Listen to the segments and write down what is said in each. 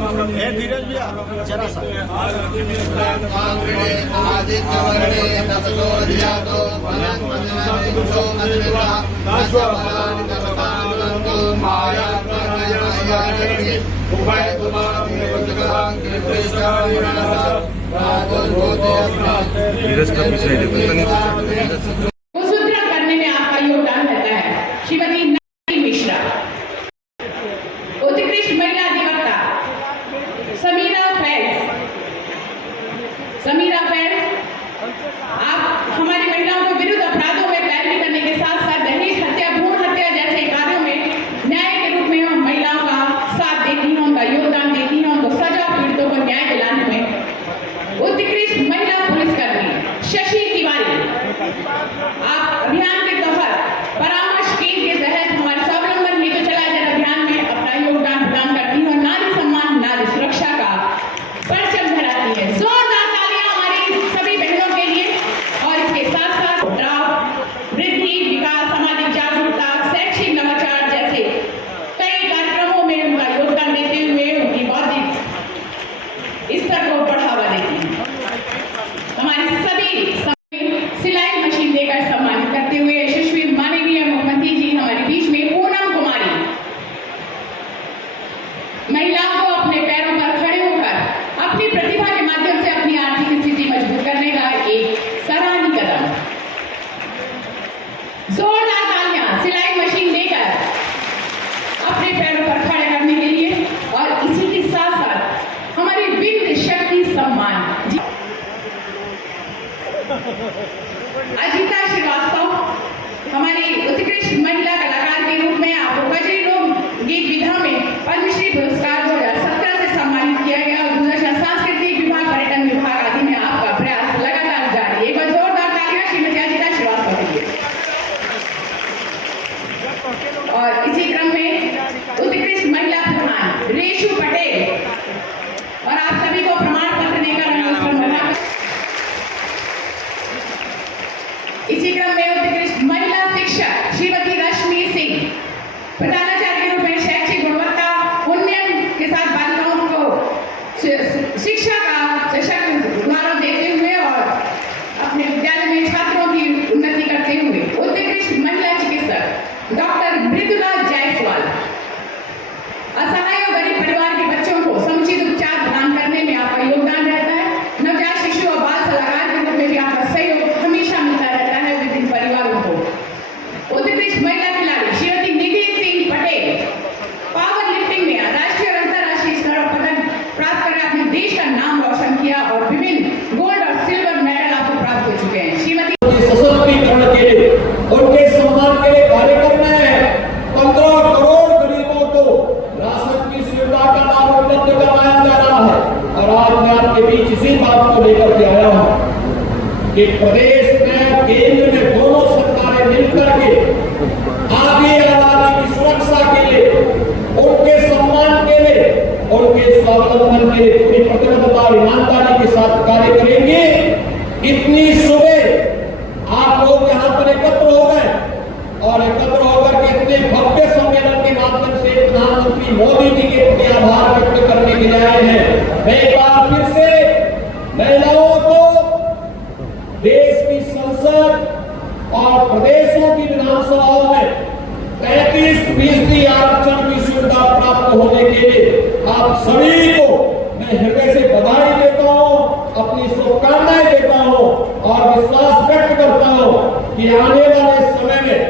धीरज भैया जरा सा धीरज का पीछे सुदृढ़ करने में आपका योगदान रहता है। श्रीमती नंदिनी मिश्रा। उत्कृष्ट महिला अधिवक्ता समीरा फैज, आप हमारी महिलाओं को विरुद्ध अपराधों में पैरवी करने के साथ साथ दहेज हत्या, भ्रूण हत्या जैसे कार्यों में न्याय के रूप में हम महिलाओं का साथ देती हैं, उनका योगदान देती हैं, उनको सजा, पीड़ितों को न्याय दिलाने में। उत्कृष्ट महिला पुलिसकर्मी शशि तिवारी, आप अभियान के तहत परामर्श केंद्र के तहत हमारे स्वावलंबन हेतु चलाए जा रहे अभियान में अपना योगदान प्रदान करती हैं और नारी सम्मान, नारी सुरक्षा का परचम फहराती है। जोरदार तालियां हमारी सभी बहनों के लिए। और इसके साथ साथ वृद्धि, विकास, सामाजिक जागरूकता, शैक्षिक नवाचार जैसे कई कार्यक्रमों में उनका योगदान देते हुए उनकी बौद्धिक स्तर को बढ़ावा देती है। हमारी सभी सिलाई मशीन देकर सम्मानित करते हुए यशस्वी माननीय मुख्यमंत्री जी हमारे बीच में पूनम कुमारी, महिलाओं को अपने पैरों पर खड़े होकर अपनी प्रतिभा के माध्यम से अपनी आर्थिक स्थिति मजबूत करने का एक सराहनीय कदम। जोरदार तालियां सिलाई मशीन देकर अपने पैरों पर खड़े करने के लिए। और इसी के साथ साथ हमारी विंध्य शक्ति सम्मान अजिता श्रीवास्तव, हमारी उत्कृष्ट महिला कलाकार के रूप में आपको कजरी लोक गीत विधा में पद्मश्री पुरस्कार 2017 से सम्मानित किया गया और दूरदर्शन सांस्कृतिक विभाग, पर्यटन विभाग आदि में आपका प्रयास लगातार जारी है। एक बार जोरदार तालियां श्रीमती अजिता श्रीवास्तव के लिए। और इसी क्रम में उत्कृष्ट महिला प्रधान रेशु पटेल, और आप सभी को प्रमाण पत्र देकर इसी क्रम में उत्कृष्ट महिला शिक्षक श्रीमती रश्मि सिंह, प्रधानाचार्य के रूप में शैक्षिक गुणवत्ता उन्नयन के साथ बालिकाओं को शिक्षा का सशक्त गौरव देते हुए और अपने विद्यालय में छात्रों की उन्नति करते हुए। उत्कृष्ट महिला चिकित्सक डॉक्टर मृदुला जायसवाल, असहाय और गरीब परिवार के बच्चों को समुचित उपचार प्रदान करने में आपका योगदान रहता है। नवजात शिशु और बाल सलाहकार के रूप में भी आपका सहयोग हमेशा मिलता रहता है विभिन्न परिवारों को। उत्कृष्ट महिला खिलाड़ी श्रीमती निधि सिंह पटेल, पावर लिफ्टिंग में राष्ट्रीय और अंतर्राष्ट्रीय स्तर पर पदक प्राप्त कर अपने देश का नाम रोशन किया और विभिन्न गोल्ड और सिल्वर मेडल आपको प्राप्त हो चुके हैं। श्रीमती सशक्तिकरण के लिए, उनके सम्मान के लिए कार्य करना है। 15 करोड़ गरीबों को राशन की सुविधा का लाभ उपलब्ध कराया जा रहा है। और आज मैं आपके बीच इसी बात को लेकर के आया हूँ कि प्रदेश में, केंद्र में दोनों सरकारें मिलकर के आगे आने की सुरक्षा के लिए, उनके सम्मान के लिए, उनके स्वावलंबन के लिए पूरी प्रतिबद्धता और ईमानदारी के साथ कार्य करेंगे। इतनी सुबह आप लोग यहाँ पर एकत्र हो गए और एकत्र होकर के इतने भव्य सम्मेलन के माध्यम से प्रधानमंत्री मोदी जी के प्रति आभार व्यक्त करने के लिए आए हैं। मैं एक बार फिर से महिलाओं को देश की संसद और प्रदेशों की विधानसभाओं में 33% आरक्षण की सुविधा प्राप्त होने के लिए आप सभी को मैं हृदय से बधाई देता हूं, अपनी शुभकामनाएं देता हूं और विश्वास व्यक्त करता हूं कि आने वाले समय में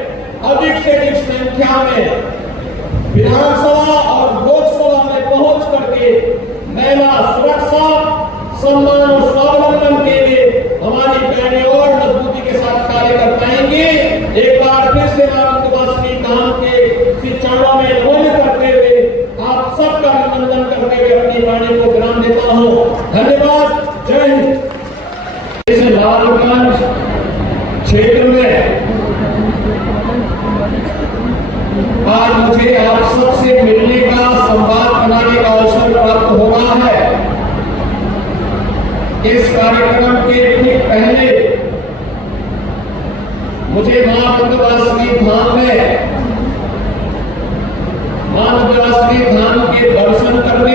अधिक से अधिक संख्या में विधानसभा और लोकसभा में पहुंच करके महिला सुरक्षा, सम्मान और स्वावलंबन के लिए हमारी बहनें और मजबूती के साथ कार्य कर पाएंगे। एक बार फिर से श्री धाम के श्री चरणों में नमन करते हुए आप सबका अभिनंदन करते हुए अपनी वाणी को विराम देता हूँ। धन्यवाद। जय हिंद। इस लालगंज क्षेत्र में आज मुझे आप सबसे मिलने का, संवाद बनाने का अवसर प्राप्त हो रहा है। इस कार्यक्रम के ठीक पहले मुझे मां विंध्यवासिनी धाम के दर्शन करने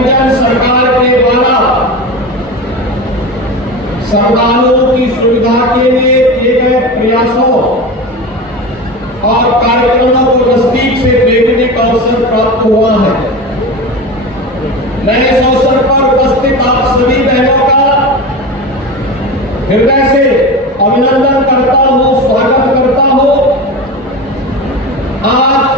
मनोरंजन सरकार के द्वारा श्रद्धालुओं की सुविधा के लिए किए गए प्रयासों और कार्यक्रमों को नजदीक से देखने का अवसर प्राप्त हुआ है। मैं इस अवसर पर उपस्थित आप सभी बहनों का हृदय से अभिनंदन करता हूं, स्वागत करता हूं। आज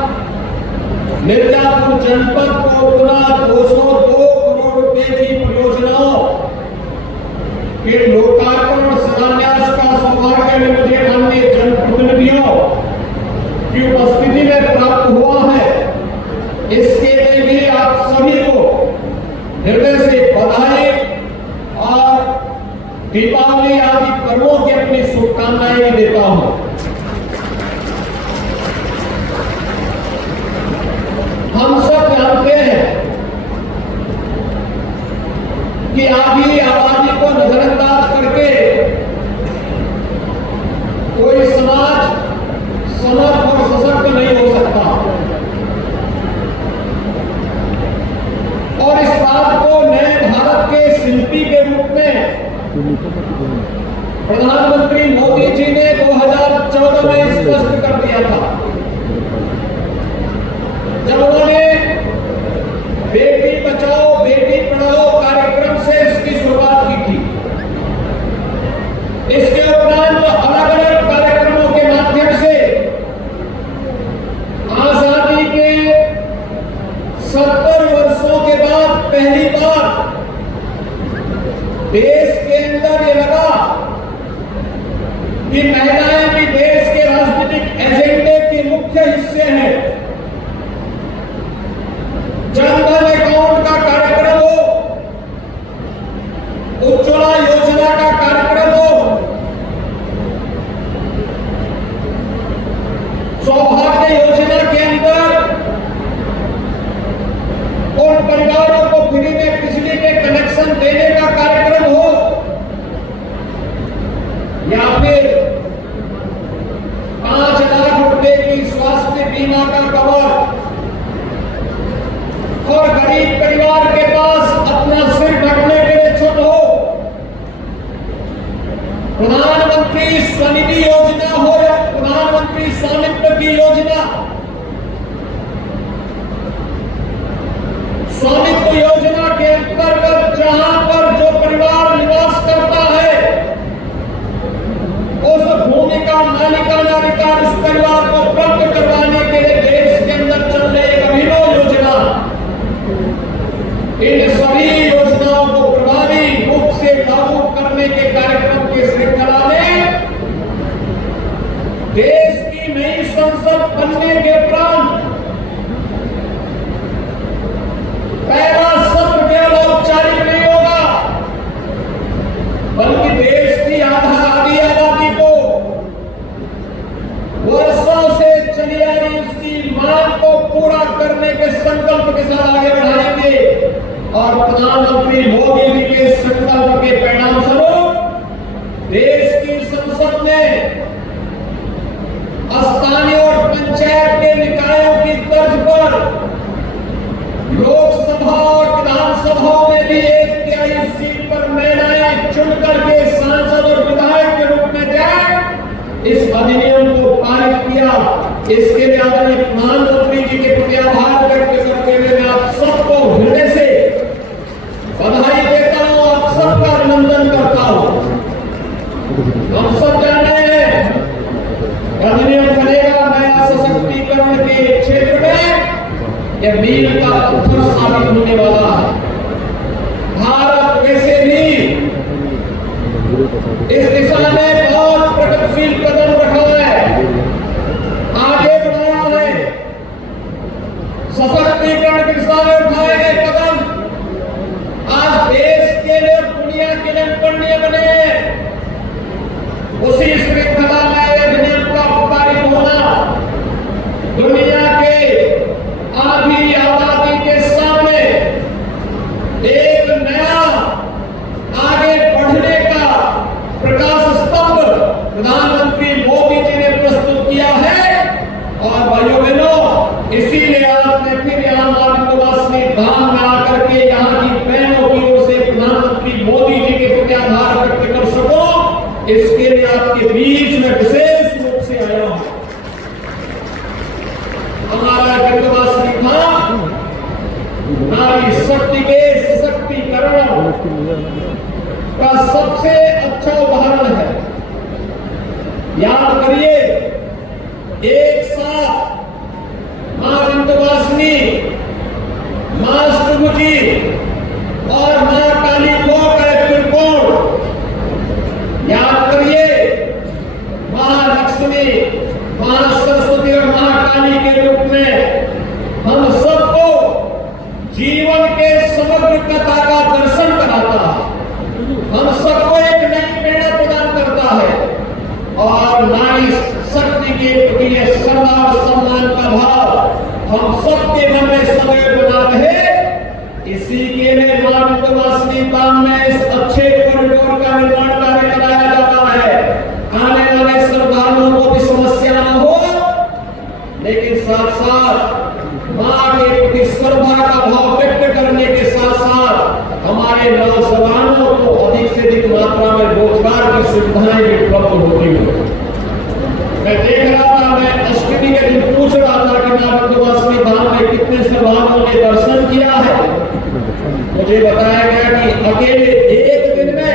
मिर्जापुर जनपद को पुनः 202 करोड़ रुपए की परियोजनाओं के लोकार्पण और शिलान्यास का सौभाग्य मुझे अन्य जनप्रतिनिधियों की उपस्थिति में प्राप्त हुआ है। इसके लिए भी आप सभी को हृदय से बधाई और दीपावली आदि पर्वों की अपनी शुभकामनाएं भी देता हूं। हम सब जानते हैं कि आधी आबादी को नजरअंदाज करके कोई समाज समर्थ और सशक्त नहीं हो सकता, और इस बात को नए भारत के शिल्पी के रूप में प्रधानमंत्री मोदी जी ने 2014 में स्पष्ट कर दिया था, जब उन्होंने बेटी बचाओ बेटी पढ़ाओ कार्यक्रम से इसकी शुरुआत की थी। इसके उपरांत अलग अलग कार्यक्रमों के माध्यम से आजादी के 70 वर्षों के बाद पहली बार देश के अंदर ये लगा कि महिलाएं भी देश के राजनीतिक एजेंडे के मुख्य हिस्से हैं। जनधन अकाउंट का कार्यक्रम हो, उज्ज्वला योजना का कार्यक्रम हो, सौभाग्य योजना के अंदर उन परिवारों को फ्री में बिजली के कनेक्शन देने का कार्यक्रम हो, या फिर 5 लाख रुपए की स्वास्थ्य बीमा का कवर और गरीब परिवार के पास अपना सिर ढकने के लिए छूट हो, प्रधानमंत्री स्वनिधि योजना हो या प्रधानमंत्री स्वामित्व की योजना। स्वामित्व योजना के अंतर्गत जहां पर जो परिवार निवास करता है उस भूमि का मालिकाना अधिकार उस परिवार को प्राप्त करवाने के लिए देश के अंदर चल रही एक अभिनव योजना। इन सभी योजनाओं को प्रभावी रूप से लागू करने के कार्यक्रम की श्रृंखला में देश की नई संसद बनने के उपरांत पहला सत्र केवल औपचारिक नहीं होगा, बल्कि देश की आधी आबादी को वर्षों से चली आ रही उसकी मांग को पूरा करने के संकल्प के साथ आगे बढ़ाएंगे। और प्रधानमंत्री मोदी जी के संकल्प के परिणाम स्वरूप देश की संसद ने स्थानीय और पंचायत के निकायों की तर्ज पर लोकसभा और विधानसभाओं में भी 1/3 सीट पर महिलाएं चुनकर के सांसद और विधायक के रूप में जाए, इस अधिनियम को पारित किया। इसके लिए आदरणीय प्रधानमंत्री जी के प्रति आभार व्यक्त करते हुए मैं आप सबको हृदय से बधाई देता हूं, आप सबका अभिनंदन करता हूं। हम सब जान रहे हैं अधिनियम बनेगा नया सशक्तिकरण के क्षेत्र में यह मील का पत्थर साबित होने वाला है। भारत वैसे भी इस दिशा में बहुत प्रगतिशील कदम रखा है, आगे बढ़ाया है। सशक्तिकरण की दिशा में उठाए गए कदम आज देश के लिए दुनिया के लिए पुण्य बने। उसी श्रृंखला में अधिनियम का पारित होना दुनिया के आधी आबादी के सामने एक नया आगे बढ़ने का प्रकाश स्तंभ प्रधानमंत्री मोदी जी ने प्रस्तुत किया है। और भाइयों बहनों, इसीलिए आज मैं फिर यहाँ मानववासी धाम में आकर के यहाँ आपके बीच में विशेष रूप से आया हूं। हमारा विंध्यवासिनी धाम नारी शक्ति के सशक्तिकरण का सबसे अच्छा उदाहरण है। याद करिए, एक साथ मां विंध्यवासिनी, मां अष्टभुजी और मां काली को त्रिकोण, याद करिए, महालक्ष्मी, महासरस्वती और महाकाली के रूप में हम सबको जीवन के समग्रता का दर्शन कराता है, हम सबको एक नई प्रेरणा प्रदान करता है और नारी शक्ति के प्रति श्रद्धा और सम्मान का भाव हम सबके मन में सदैव बना रहे। इसी के लिए मां विंध्यवासिनी धाम में इस अच्छे कॉरिडोर का निर्माण कार्य कराया जाता है। आने वाले श्रद्धालुओं को भी समस्या न हो, लेकिन साथ साथ मां के प्रति श्रद्धा का भाव व्यक्त करने के साथ साथ हमारे नौजवानों को अधिक से अधिक मात्रा में रोजगार की सुविधाएं भी उपलब्ध होती हो। मैं देख रहा था, मैं अष्टमी के दिन पूछ रहा था कि मां विंध्यवासिनी धाम में कितने श्रद्धालुओं ने दर्शन किया है। मुझे बताया गया कि अकेले एक दिन में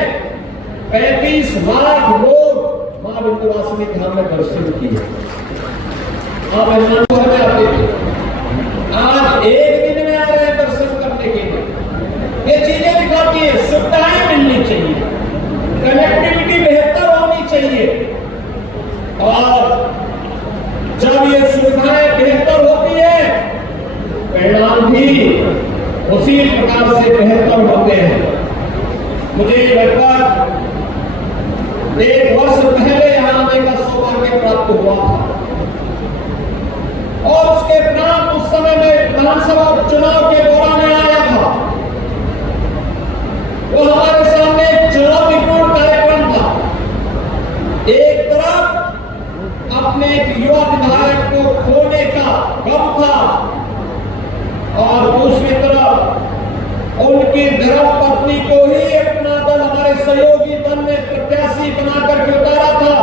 35 लाख लोग मां विंध्यवासिनी धाम में दर्शन किए। आप घर में आते थे, आज एक दिन में आ रहे हैं दर्शन करने के लिए। ये चीजें दिखाती है सुविधाएं मिलनी चाहिए, कनेक्टिविटी बेहतर होनी चाहिए और जब ये सुविधाएं बेहतर होती है, परिणाम भी उसी प्रकार से बेहतर होते हैं। मुझे लगभग 1 वर्ष पहले यहां आने का सौभाग्य प्राप्त हुआ था और उसके परिणाम उस समय में विधानसभा चुनाव के दौरान आया था। वो हमारे सामने एक चुनौतीपूर्ण कार्यक्रम था। एक तरफ अपने एक युवा विधायक को खोने का गम था और दूसरी तरफ उनकी धर्मपत्नी को ही अपना दल, हमारे सहयोगी दल ने प्रत्याशी बनाकर के उतारा था।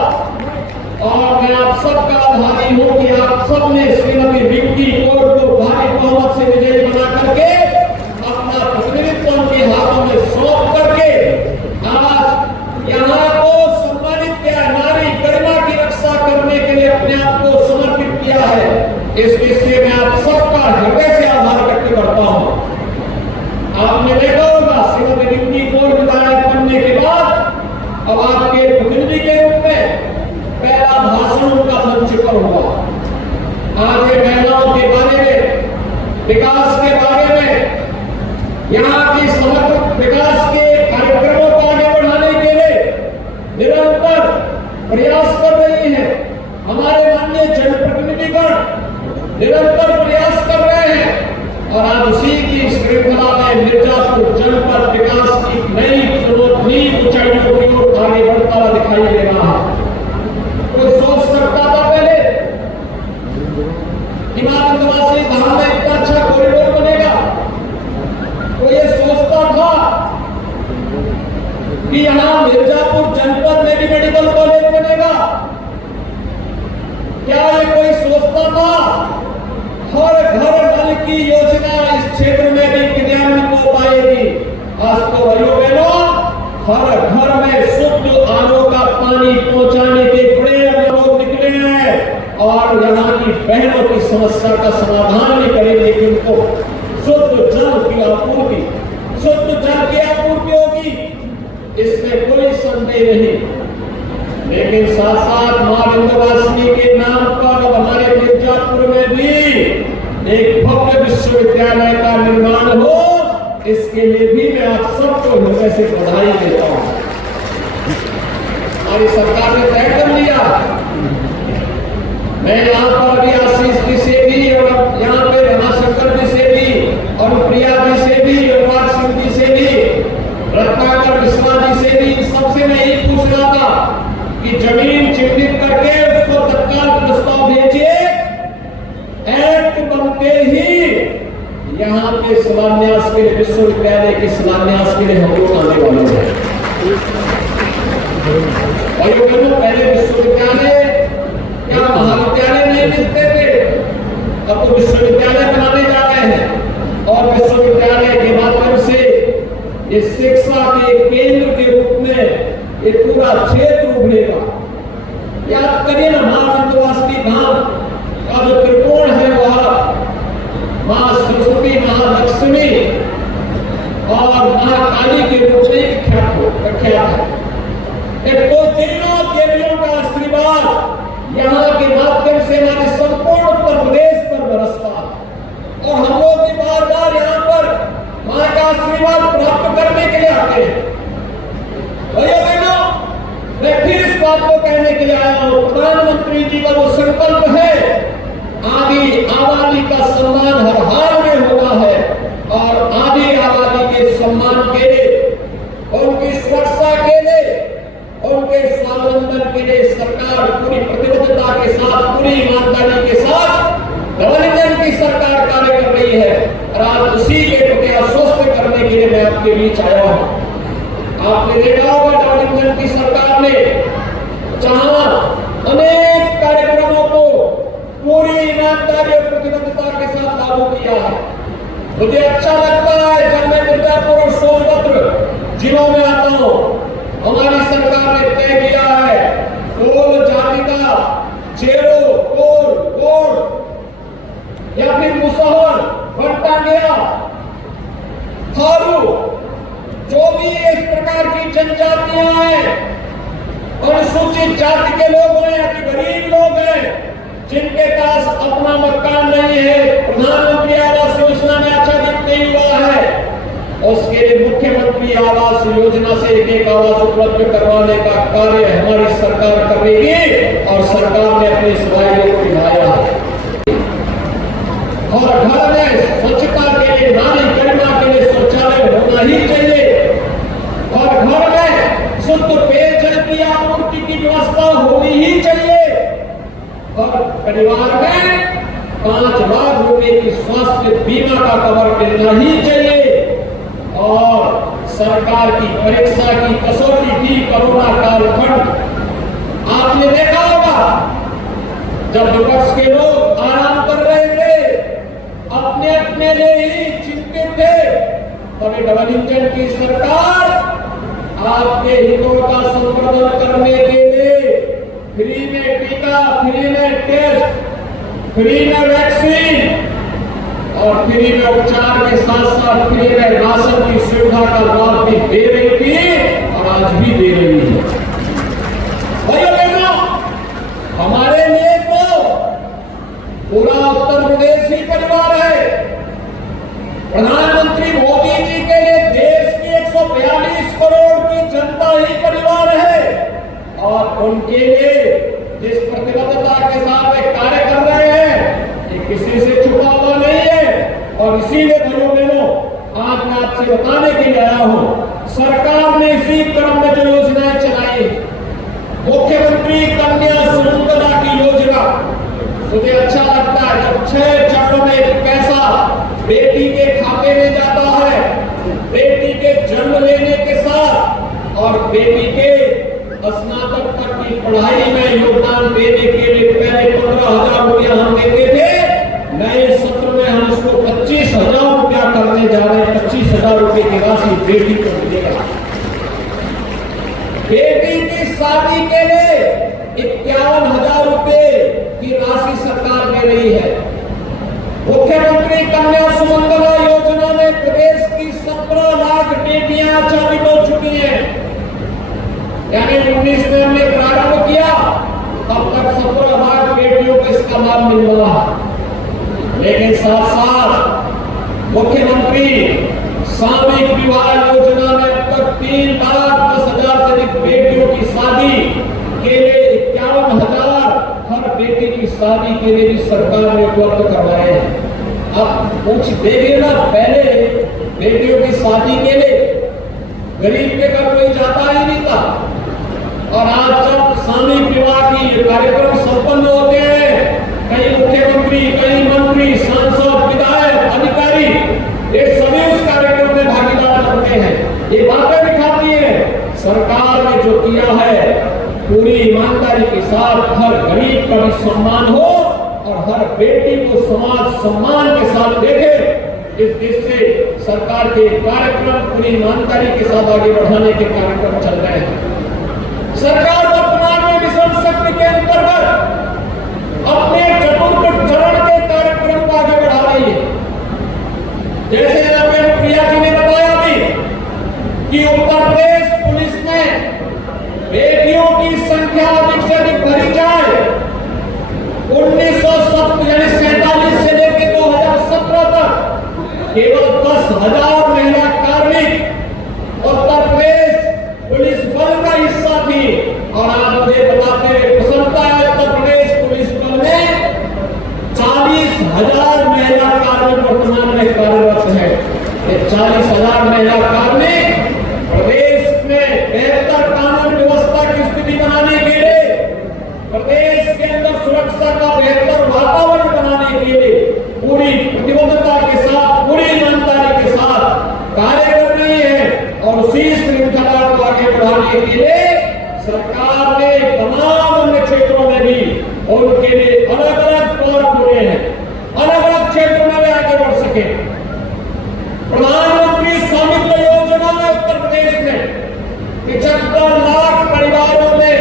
और मैं आप सबका आभारी हूं कि आप सबने श्रीमती रिंकी कौर को भारी बहुमत से विजयी बना करके अपना प्रतिनिधित्व उनके हाथों में सौंप करके आज यहाँ को सम्मानित किया, नारी गरिमा की रक्षा करने के लिए अपने आप को समर्पित किया है। इस विषय में आप सबका हृदय से आभार व्यक्त करता हूं। आपने देखा होगा, श्रीमती रिंकी कौर विधायक बनने के बाद अब आपके प्रतिनिधि के रूप में पहला भाषण उनका मंच पर हुआ। आगे महिलाओं के बारे में, विकास के बारे में, यहाँ की समग्र विकास के कार्यक्रमों को आगे बढ़ाने के लिए निरंतर प्रयास कर रही है। हमारे माननीय जनप्रतिनिधिगण निरंतर प्रयास कर रहे हैं और आज उसी की श्रृंखला में मिर्जापुर जनपद विकास की नई ऊंचाइयों की ओर आगे बढ़ता हुआ दिखाई दे रहा है। कोई सोच सकता था पहले कि मां विंध्यवासिनी धाम में इतना अच्छा कॉरिडोर बनेगा? कोई ये सोचता था कि यहां मिर्जापुर जनपद में भी मेडिकल कॉलेज बनेगा? क्या ये कोई सोचता था हर घर नल की योजना इस क्षेत्र में भी क्रियान्वित हो पाएगी? आज तो भाइयों बहनों, हर घर में शुद्ध आरओ का पानी पहुंचाने के बड़े लोग निकले हैं और यहाँ की बहनों की समस्या का समाधान भी करेंगे कि उनको शुद्ध जल की आपूर्ति, शुद्ध जल की आपूर्ति होगी, इसमें कोई संदेह नहीं। लेकिन साथ साथ मां विंध्यवासिनी के नाम पर हमारे मिर्जापुर में भी एक भव्य विश्वविद्यालय का निर्माण हो, इसके लिए भी मैं आप सबको हृदय से बधाई देता हूं। हमारी सरकार ने तय कर लिया। मैं यहाँ पर अभी आशीष जी से भी और यहाँ पे रमाशंकर जी से भी और प्रिया जी से भी, युवराज सिंह जी से भी, रत्नाकर मिश्रा जी से भी, सबसे मैं यही पूछ रहा था कि जमीन चिन्हित करके उसको तत्काल प्रस्ताव भेजिए। एक्ट बनते ही यहाँ के शिलान्यास के लिए, विश्वविद्यालय के शिलान्यास के लिए हम लोग आने वाले हैं। भाइयों बहनों, पहले विश्वविद्यालय क्या महाविद्यालय नहीं मिलते थे, अब तो विश्वविद्यालय बनाने जा रहे हैं और विश्वविद्यालय के माध्यम से इस शिक्षा के केंद्र के रूप में ये पूरा क्षेत्र उभरेगा। याद करिए ना, महाविंध्यवासिनी धाम का जो त्रिकोण है वह मां सरस्वती, महालक्ष्मी और महाकाली के रूप में प्रख्यात है। तो तीनों देवियों का आशीर्वाद यहाँ के माध्यम से हमारे संपूर्ण उत्तर प्रदेश पर बरसता है और हम लोग भी बार बार यहाँ पर मां का आशीर्वाद प्राप्त करने के लिए आते हैं। भैया बहनों, मैं फिर इस बात को कहने के लिए आया हूँ, प्रधानमंत्री जी का वो संकल्प है, आदि आबादी का सम्मान हर हाल में होना है और आदि आबादी के सम्मान के लिए, उनकी सुरक्षा के लिए, उनके स्वावलंबन के लिए सरकार पूरी प्रतिबद्धता के साथ, पूरी ईमानदारी के साथ डबल इंजन की सरकार कार्य कर रही है और आज उसी के प्रति आश्वस्त करने के लिए मैं आपके बीच आया हूं। आपने देखा होगा डबल इंजन की सरकार ने जहां अनेक कार्यक्रमों को पूरी ईमानदारी और प्रतिबद्धता के साथ लागू किया है। मुझे अच्छा लगता है जब मैं मिर्जापुर और सोनभद्र जिलों में आता हूं, हमारी सरकार ने तय किया है कोल जाति का चेरो, कोल या फिर मुसहर, भट्टागिया, थारू, जो भी इस प्रकार की जनजातियां हैं, अनुसूचित जाति के लोग हैं या गरीब लोग हैं जिनके पास अपना मकान नहीं है, प्रधानमंत्री आवास योजना में आच्छादित नहीं हुआ है, उसके लिए मुख्यमंत्री आवास योजना से एक आवास उपलब्ध करवाने का कार्य हमारी सरकार करेगी और सरकार ने अपने इस वायदे को निभाया है। और घर में स्वच्छता के लिए, नारी गरिमा के लिए शौचालय होना ही चाहिए और घर में शुद्ध पेयजल की आपूर्ति की व्यवस्था होनी ही चाहिए और परिवार में 5 लाख रुपए की स्वास्थ्य बीमा का कवर मिलना ही चाहिए और सरकार की परीक्षा की कसौटी थी कोरोना कालखंड। आपने देखा होगा जब विपक्ष के लोग आराम कर रहे थे, अपने अपने लिए ही चिंतित थे, तभी डबल इंजन की सरकार आपके हितों का संवर्धन करने के लिए फ्री में टीका, फ्री में टेस्ट, फ्री में वैक्सीन और फ्री में उपचार के साथ साथ फ्री में राशन की सुविधा का लाभ भी दे रही थी और आज भी दे रही है। भाइयों बहनों, हमारे लिए तो पूरा उत्तर प्रदेश ही परिवार है। प्रधानमंत्री मोदी जी के लिए देश की 142 करोड़ की जनता ही परिवार है और उनके लिए जिस प्रतिबद्धता के साथ वे कार्य कर रहे हैं ये किसी से छुपा हुआ नहीं है और इसीलिए भाइयों बहनों, आज मैं आपसे बताने के लिए आया हूं, सरकार ने इसी क्रम में जो योजनाएं चलाई, मुख्यमंत्री कन्या सुमंगला की योजना, मुझे अच्छा लगता है जब 6 चरणों में पैसा बेटी के खाते में जाता है, बेटी के जन्म लेने के साथ और बेटी के स्नातक तक की पढ़ाई में योगदान देने के लिए पहले 15,000 रुपया हम देते थे, नए सत्र में हम उसको 25,000 रुपया करने जा रहे हैं। 25,000 रुपए की राशि बेटी को मिलेगा। बेटी की शादी के लिए 51,000 रुपए की राशि सरकार दे रही है। मुख्यमंत्री कन्या सुमंगला योजना में प्रदेश की 17 लाख बेटियां आच्छादित हो चुकी हैं। यानी 19 में हमने प्रारंभ किया, अब तक 17 लाख बेटियों को इसका लाभ मिल रहा है। लेकिन साथ साथ मुख्यमंत्री सामूहिक विवाह योजना में अब तक 3,10,000 से अधिक बेटियों की शादी के लिए 51,000 हर बेटी की शादी के लिए भी सरकार ने उपलब्ध करवाए हैं। अब कुछ देखिए ना, पहले बेटियों की शादी के लिए गरीब के घर कोई जाता ही नहीं था और आज जब सामूहिक विवाह की कार्यक्रम संपन्न होते हैं, कई मुख्यमंत्री, कई मंत्री, सांसद, विधायक, अधिकारी ये सभी उस कार्यक्रम में भागीदार बनते हैं। ये बातें दिखाती है सरकार ने जो किया है साथ हर गरीब का भी सम्मान हो और हर बेटी को समाज सम्मान के साथ देखे, इस देश से सरकार के कार्यक्रम पूरी ईमानदारी के साथ आगे बढ़ाने के कार्यक्रम चल रहे हैं। सरकार वर्तमान में मिशन शक्ति के अंतर्गत अपने चतुर्थ चरण के कार्यक्रम को आगे बढ़ा रही है। जैसे यहाँ पे प्रिया जी ने बताया भी कि उत्तर प्रदेश पुलिस ने बेटियों की संख्या अधिक से अधिक भरी जाए। 1947 से लेकर 2017 तक केवल 10,000 महिला कार्मिक उत्तर प्रदेश पुलिस बल का हिस्सा थी। और आप मुझे बताते हुए प्रसन्नता है, उत्तर प्रदेश पुलिस बल में 40,000 महिला कार्मिक वर्तमान में कार्यरत है। ये 40,000 महिला कार्मिक प्रदेश में बेहतर कानून व्यवस्था की स्थिति बनाने के लिए, प्रदेश के अंदर सुरक्षा का बेहतर वातावरण बनाने के लिए पूरी प्रतिबद्धता के साथ, पूरी ईमानदारी के साथ कार्य कर रही है। और उसी श्रृंखला को आगे बढ़ाने के लिए सरकार ने तमाम अन्य क्षेत्रों में भी उनके लिए अलग अलग द्वार खोले हैं, अलग अलग क्षेत्रों में वे आगे बढ़ सके। प्रधानमंत्री स्वामित्व योजना में उत्तर प्रदेश में 75 लाख परिवारों में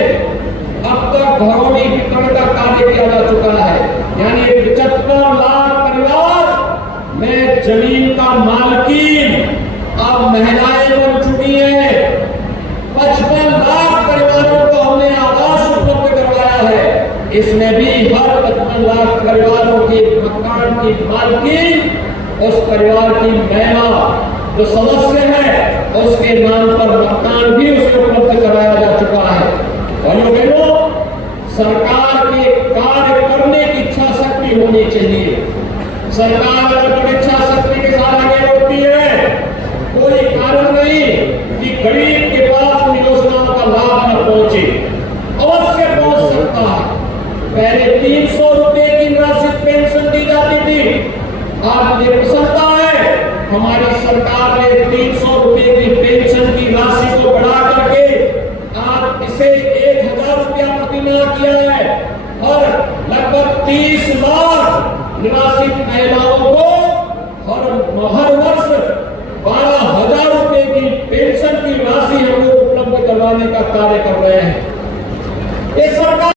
अब तक घरौनी वितरण का कार्य किया जा चुका है। यानी 75 लाख परिवार में जमीन का मालकीन अब महिलाएं बन चुकी हैं। 55 लाख परिवारों को हमने आवास उपलब्ध करवाया है। इसमें भी हर 55 लाख परिवारों के मकान की मालकीन उस परिवार की महिला जो सदस्य है उसके नाम पर मकान भी उसे उपलब्ध कराया जा चुका है। भाइयों बहनों, सरकार के कार्य करने की इच्छा शक्ति होनी चाहिए। सरकार अगर इच्छा शक्ति के साथ आगे बढ़ती है, कोई कारण नहीं कि गरीब के पास उन योजनाओं का लाभ न पहुंचे। अवश्य पहुंच सकता है। पहले 300 रुपए की निराश्रित पेंशन दी जाती थी। आज मुझे प्रसन्नता है, हमारी सरकार ने 300 रुपए की पेंशन की राशि को बढ़ा करके आज इसे 1,000 रुपया प्रतिमाह किया है। और लगभग 30 लाख निराश्रित महिलाओं को हर वर्ष 12,000 रुपए की पेंशन की राशि हम लोग उपलब्ध करवाने का कार्य कर रहे हैं। ये सरकार